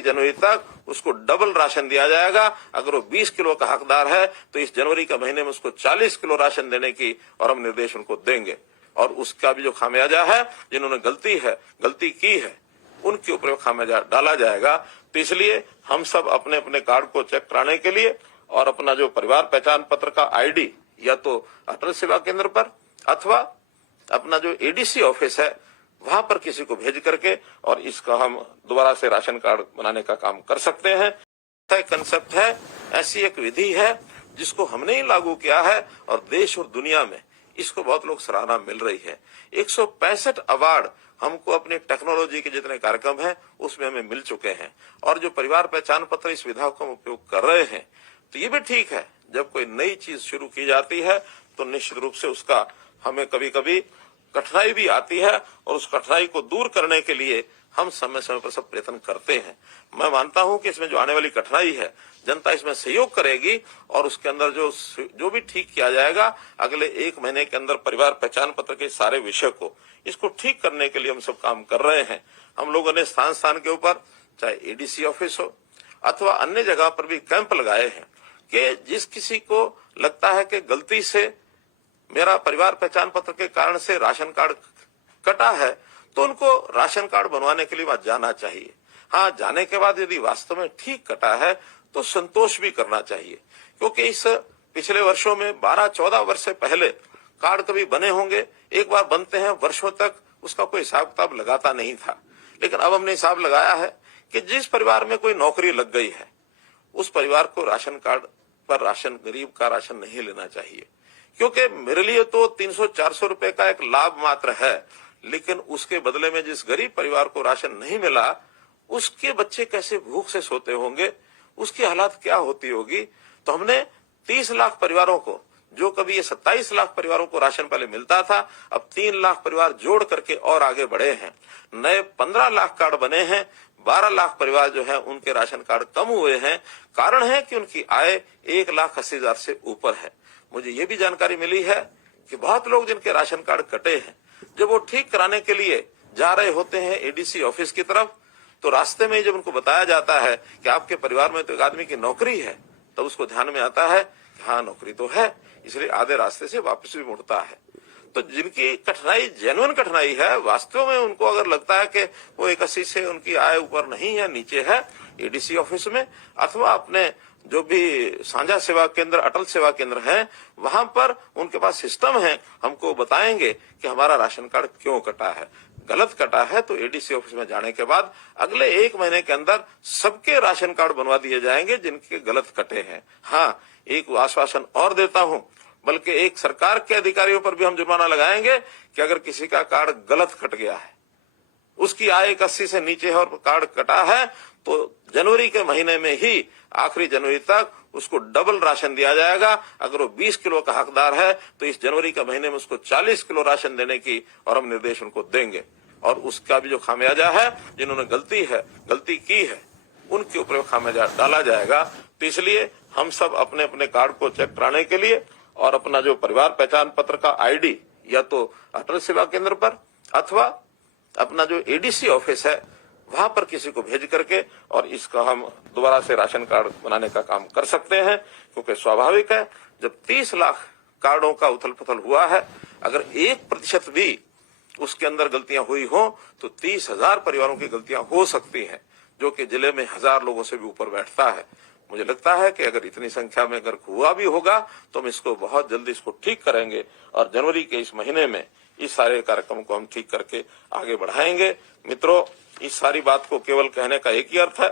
जनवरी तक उसको double ration दिया जाएगा। अगर वो 20 किलो का हकदार है तो इस जनवरी का महीने में उसको 40 किलो राशन देने की और हम निर्देश उनको देंगे। और उसका भी जो खामियाजा है, जिन्होंने गलती की है, उनके ऊपर खामियाजा डाला जाएगा। तो इसलिए हम सब अपने अपने कार्ड को चेक कराने के लिए और अपना जो परिवार पहचान पत्र का आईडी या तो अटल सेवा केंद्र पर अथवा अपना जो एडीसी ऑफिस है वहां पर किसी को भेज करके और इसका हम दोबारा से राशन कार्ड बनाने का काम कर सकते हैं। ऐसा एक कंसेप्ट है, ऐसी एक विधि है जिसको हमने ही लागू किया है और देश और दुनिया में इसको बहुत लोग सराहना मिल रही है। 165 अवार्ड हमको अपनी टेक्नोलॉजी के जितने कार्यक्रम हैं उसमें हमें मिल चुके हैं। और जो परिवार पहचान पत्र इस विधा को हम उपयोग कर रहे हैं, तो ये भी ठीक है। जब कोई नई चीज शुरू की जाती है तो निश्चित रूप से उसका हमें कभी कभी कठिनाई भी आती है और उस कठिनाई को दूर करने के लिए हम समय समय पर सब प्रयत्न करते हैं। मैं मानता हूं कि इसमें जो आने वाली कठिनाई है, जनता इसमें सहयोग करेगी और उसके अंदर जो भी ठीक किया जाएगा, अगले 1 महीने के अंदर परिवार पहचान पत्र के सारे विषय को इसको ठीक करने के लिए हम सब काम कर रहे हैं। हम लोगों ने स्थान स्थान के ऊपर चाहे एडीसी ऑफिस हो अथवा अन्य जगह पर भी कैंप लगाए हैं कि जिस किसी को लगता है कि गलती से मेरा परिवार पहचान पत्र के कारण से राशन कार्ड कटा है तो उनको राशन कार्ड बनवाने के लिए वहां जाना चाहिए। हाँ, जाने के बाद यदि वास्तव में ठीक कटा है तो संतोष भी करना चाहिए, क्योंकि इस पिछले वर्षों में 12-14 वर्ष से पहले कार्ड कभी बने होंगे, एक बार बनते हैं, वर्षों तक उसका कोई हिसाब किताब लगाता नहीं था। लेकिन अब हमने हिसाब लगाया है कि जिस परिवार में कोई नौकरी लग गई है उस परिवार को राशन कार्ड पर राशन, गरीब का राशन नहीं लेना चाहिए। क्योंकि मेरे लिए तो 300-400 रुपए का एक लाभ मात्र है, लेकिन उसके बदले में जिस गरीब परिवार को राशन नहीं मिला उसके बच्चे कैसे भूख से सोते होंगे, उसकी हालात क्या होती होगी। तो हमने 30 लाख परिवारों को, जो कभी ये 27 लाख परिवारों को राशन पहले मिलता था, अब 3 लाख परिवार जोड़ करके और आगे बढ़े हैं। नए 15 लाख कार्ड बने हैं। 12 लाख परिवार जो है उनके राशन कार्ड कम हुए हैं। कारण है कि उनकी आय 1,80,000 से ऊपर है। मुझे ये भी जानकारी मिली है कि बहुत लोग जिनके राशन कार्ड कटे हैं, जब वो ठीक कराने के लिए जा रहे होते हैं एडीसी ऑफिस की तरफ, तो रास्ते में जब उनको बताया जाता है कि आपके परिवार में तो एक आदमी की नौकरी है, तब उसको ध्यान में आता है कि हाँ, नौकरी तो है, इसलिए आधे रास्ते से वापस भी मुड़ता है। तो जिनकी कठिनाई जेन्युइन कठिनाई है, वास्तव में उनको अगर लगता है कि वो 81 से उनकी आय ऊपर नहीं है, नीचे है, एडीसी ऑफिस में अथवा अपने जो भी साझा सेवा केंद्र, अटल सेवा केंद्र है, वहां पर उनके पास सिस्टम है, हमको बताएंगे कि हमारा राशन कार्ड क्यों कटा है। गलत कटा है तो एडीसी ऑफिस में जाने के बाद अगले 1 महीने के अंदर सबके राशन कार्ड बनवा दिए जाएंगे जिनके गलत कटे हैं। हाँ, एक आश्वासन और देता हूं, बल्कि एक सरकार के अधिकारियों पर भी हम जुर्माना लगाएंगे कि अगर किसी का कार्ड गलत कट गया है, उसकी आय 80 से नीचे है और कार्ड कटा है, तो जनवरी के महीने में ही आखिरी जनवरी तक उसको डबल राशन दिया जाएगा। अगर वो 20 किलो का हकदार है तो इस जनवरी के महीने में उसको 40 किलो राशन देने की और हम निर्देश उनको देंगे। और उसका भी जो खामियाजा है, जिन्होंने गलती की है, उनके ऊपर खामियाजा डाला जाएगा। तो इसलिए हम सब अपने अपने कार्ड को चेक कराने के लिए और अपना जो परिवार पहचान पत्र का आईडी या तो अटल सेवा केंद्र पर अथवा अपना जो एडीसी ऑफिस है वहां पर किसी को भेज करके और इसका हम दोबारा से राशन कार्ड बनाने का काम कर सकते हैं। क्योंकि स्वाभाविक है, जब 30 लाख कार्डों का उथल पुथल हुआ है, अगर 1% भी उसके अंदर गलतियां हुई हो तो 30,000 परिवारों की गलतियां हो सकती हैं, जो कि जिले में 1000 लोगों से भी ऊपर बैठता है। मुझे लगता है कि अगर इतनी संख्या में अगर हुआ भी होगा तो हम इसको बहुत जल्दी इसको ठीक करेंगे और जनवरी के इस महीने में इस सारे कार्यक्रम को हम ठीक करके आगे बढ़ाएंगे। मित्रों, इस सारी बात को केवल कहने का एक ही अर्थ है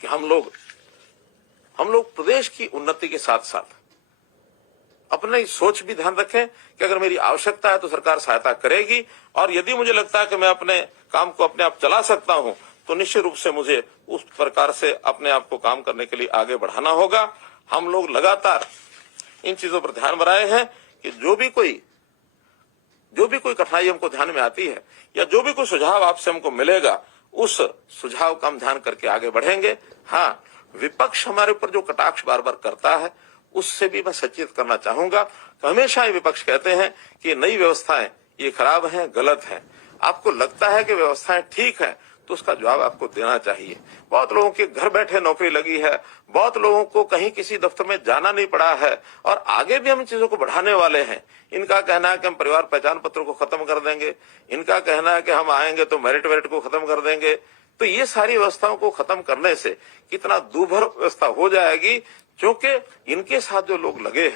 कि हम लोग प्रदेश की उन्नति के साथ साथ अपनी सोच भी ध्यान रखें कि अगर मेरी आवश्यकता है तो सरकार सहायता करेगी, और यदि मुझे लगता है कि मैं अपने काम को अपने आप चला सकता हूं तो निश्चित रूप से मुझे उस प्रकार से अपने आप को काम करने के लिए आगे बढ़ाना होगा। हम लोग लगातार इन चीजों पर ध्यान बनाए हैं कि जो भी कोई कठिनाई हमको ध्यान में आती है या जो भी कोई सुझाव आपसे हमको मिलेगा, उस सुझाव का हम ध्यान करके आगे बढ़ेंगे। हाँ, विपक्ष हमारे ऊपर जो कटाक्ष बार बार करता है उससे भी मैं सचेत करना चाहूंगा। हमेशा ही विपक्ष कहते हैं कि नई व्यवस्थाएं ये खराब हैं, गलत हैं। आपको लगता है कि व्यवस्थाएं ठीक है तो उसका जवाब आपको देना चाहिए। बहुत लोगों के घर बैठे नौकरी लगी है, बहुत लोगों को कहीं किसी दफ्तर में जाना नहीं पड़ा है, और आगे भी हम इन चीजों को बढ़ाने वाले हैं। इनका कहना है कि हम परिवार पहचान पत्र को खत्म कर देंगे, इनका कहना है कि हम आएंगे तो मेरिट वेरिट को खत्म कर देंगे। तो ये सारी व्यवस्थाओं को खत्म करने से कितना दूभर व्यवस्था हो जाएगी, क्योंकि इनके साथ जो लोग लगे हैं